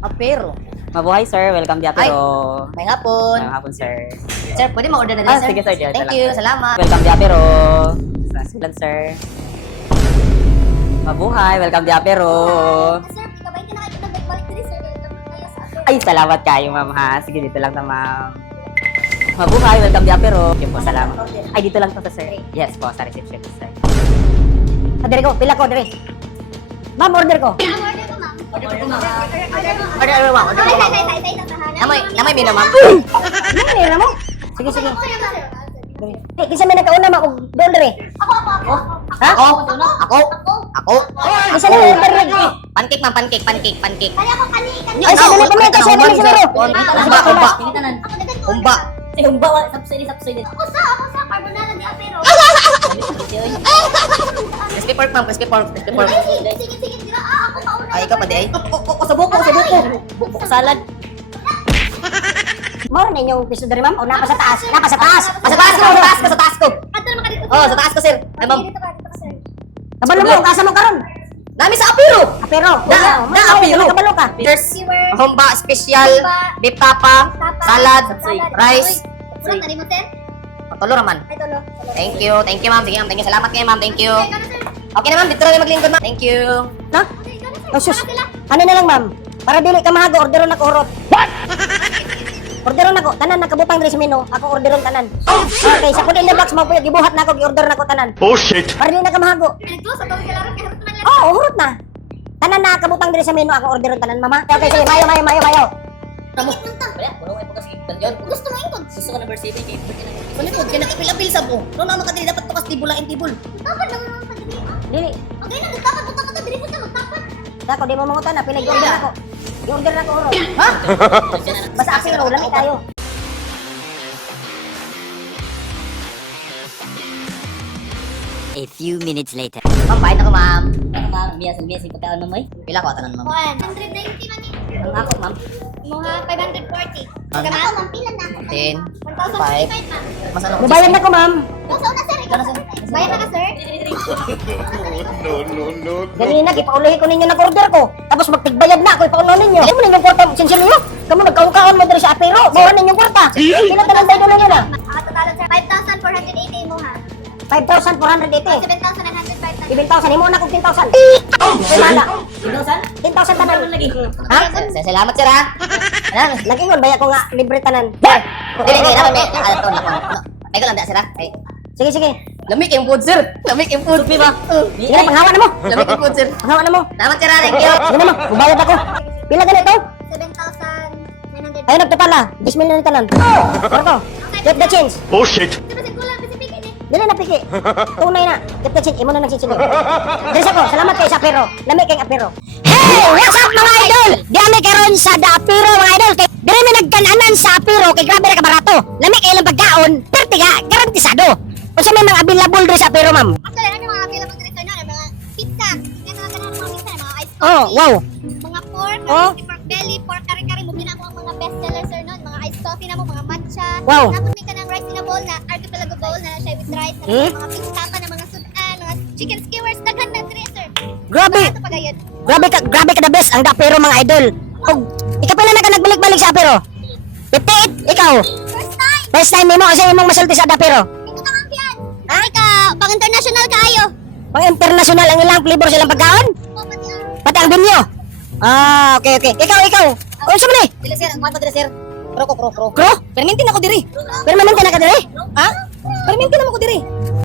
Apero. Mabuhay, sir. Welcome di Apero. May hapon. Ngayong hapon, sir. Sir, pwede ma-order na din, sir? Sige, sir. Diyan, Thank you. Salamat. Welcome di Apero. Sulan, sir. Mabuhay. Welcome di Apero. Sir, ikabay ka na kayo nagbalik diri, sir. Kaya sa akin. Ay, salamat kayo, ma'am, ha. Sige, dito lang na, ma'am. Mabuhay. Welcome di Apero. Yun po, salamat. Ay, dito lang to, sir. Yes po, sa reception, sir. Dire ko, pila ko, dire. Ma'am, order ko. Ang order ko, ma'am. Order ko, ma'am. Order mo. Order mo, ma'am. Order Ay, mo, ma'am. tay, sa tahanan. Namay mino, ma'am. Ano nila mo? Sige, sige. Ako na, sir. Eh, kisa may nagkauna ma og doon dire. Ako. Ha? Ako. Ako. Kisa na order rig. Pancake, ma'am. Pancake. Kaya ako kani. Ay, sabi na pa may kasi ni siguro. Humba. Ako na ganito. Humba. Ako sa carbonara di apero. Crispy pork, ma'am. Crispy pork. Ay, sige. Dira, ako kauna. Ay, ikaw pa di ay. Sa buko. Buko salad. Mo na inyong piso dire, ma'am. O napa sa taas. Sa taas ko. Ato naman ka dito. Oh, sa taas ko, sir. Ay, ma'am. Dito ka, sir. Kabalo mo, kasa mo karon. Nami sa apiro. Pero, apiro. kabalo ka. There's Viewer. humba special, Humba. beef tapa, salad, rice. Uy, tari mo, sir. Tulo naman. Ay, tulo. Thank you, ma'am. Sige, ma'am. Thank you. Salamat kayo, ma'am. Thank you. Okay, ikaw na, sir. Okay na, ma'am. Dito na maglingkod, ma'am. Thank you. Ha? Okay, ikaw na, sir. Oh, sus. Saka sila. Ano na lang, ma'am? Para dili ka mahago, orderon ako urot. What? Orderon ako, tanan nakabutang diri sa menu. Ako orderon tanan. Okay, sa pud in the box mo puyo gibuhat na ako, gi-order na ako tanan. Oh shit! Para dili na ka mahago. Nag-close, atong sila ron, kaya harap naman lang. Oh, urot na. Tanan na kabutang diri sa menu, ako orderon tanan, mama. Okay, sige, mayo. Tamo. Wala, wala ko kasi yun. Gusto mo ingkod? Gusto ko number 7 kay Palikod ka nakapil-apil sa mo. No, naman ka dili dapat tukas tibulain tibul. Tapad lang naman sa diri. Dili. Okay na, magtapad ka to, diri po ka magtapad. Dako di mo mangutan na pinag order ako. I-order na ko urot. Ha? Basta apiro, lami tayo. A few minutes later. Ma'am, bayad ako, ma'am. Ano, ma'am? Biyasan pagkaon mo, moy? Pila ko tanan, ma'am. 190 man eh. Ang ako, ma'am. Mga 540. Ah. Ikaw ma'am, pila na. 10. 1,055 ma'am. Mas ano? Mubayan na ko, ma'am. Gusto na, sir. Ikaw na, sir. Bayan na ka, sir. Dali na, ipaulahi ko ninyo nag-order ko. Tapos magtigbayad na ako, ipaulaw ninyo. Ano mo ninyong kwarta, sinsin niyo? Kamu nagkaungkaon mo diri sa apiro. Bawa ninyong kwarta. Sila talang bayad na yun, ah. Total, sir. 5,480 mo ha. 5,480. 7,905. 7,000, imo na kong 10,000. Ay, mala. 10,000 tanan. Ha? Salamat, sir, ha? Ano? Nag-ingon baya ko nga libre tanan. Dili, naman may ano to. Ay, ko lang da, sir, ha? Ay. Sige, sige. Lamig yung food, sir. Lamig yung food. Supi ba? Sige, panghawa na mo. Lamig yung food, sir. Panghawa na mo. Salamat, sir, ha? Thank you. Sige na mo, mubayad ako. Pila ganito? 7,900. Ayun, nagtapala. 10 million na tanan. Marco, get the change. Oh shit! Diba, sir, kulang, kasi pigin eh. Dili na piki. Tunay na. Get the change. Imo na nagsisilog. Dili ko. Salamat kay sa Apero. Lami kay Apero. Hey! What's up mga idol? Di ami karon sa Da Apero mga idol. Kay dili mi nagkananan sa Apero kay grabe na kabarato. Lami kay ilang pagkaon. Pertiga, garantisado. Unsa may mga available diri sa Apero, ma'am? Actually, ano mga available dito na? Mga pizza. Yan mga ganun mga pizza. Mga ice Oh, coffee. wow. Mga pork. Oh. Pork belly. Pork kare-kare. Mugin na mo ang mga best sellers sir nun. Mga iced coffee na mo. Mga matcha. Wow. Tapos may ka ng rice in a bowl na archipelago bowl na siya with rice. Na mga pizza pa na mga sudan. Mga chicken skewers. Daghan na diri sir. Grabe. Ito pagayod. Grabe ka the best ang Da Apero mga idol. Og ikapila na ka nagbalik-balik sa Apero. 58 ikaw. First time. First time mo kasi imong masulti sa Da Apero. Ito ka kampiyan. Ay ka. Pang international kayo. Pang international ang ilang flavor silang pagkaon. Pati ang Pati ang binyo. Ah, okay. Ikaw. Unsa man ni? Dili, sir. Ang pa dili, sir. Kro. Kro? Permintin ako diri. Permanente na ka diri? Ha? Permintin naman ko diri.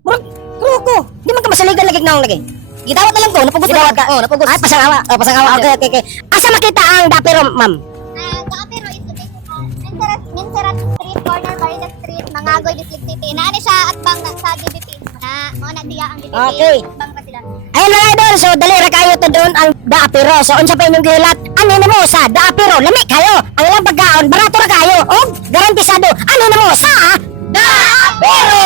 Murag ko. Di man ka masaligan lagi naong lagi. Gidawat na lang ko. Napugos Gidawat ka? Oh, napugos. Ay, pasangawa. Oh, pasangawa. Okay. Asa makita ang Da Apero, ma'am? Kaapero is located on Minserat Street, corner Barriga Street, Mangagoy, District City. Naani siya at bang sa DDT. Mga nagdiya ang DDT. Okay. Bang pa sila. Ayun mga idol, so dali ra kayo to doon ang Da Apero. So unsa pa inyong gilat? Ano na mo sa Da Apero? Lami kayo. Ang ilang pagkaon, barato ra kayo. O garantisado. Ano na mo sa Da Apero?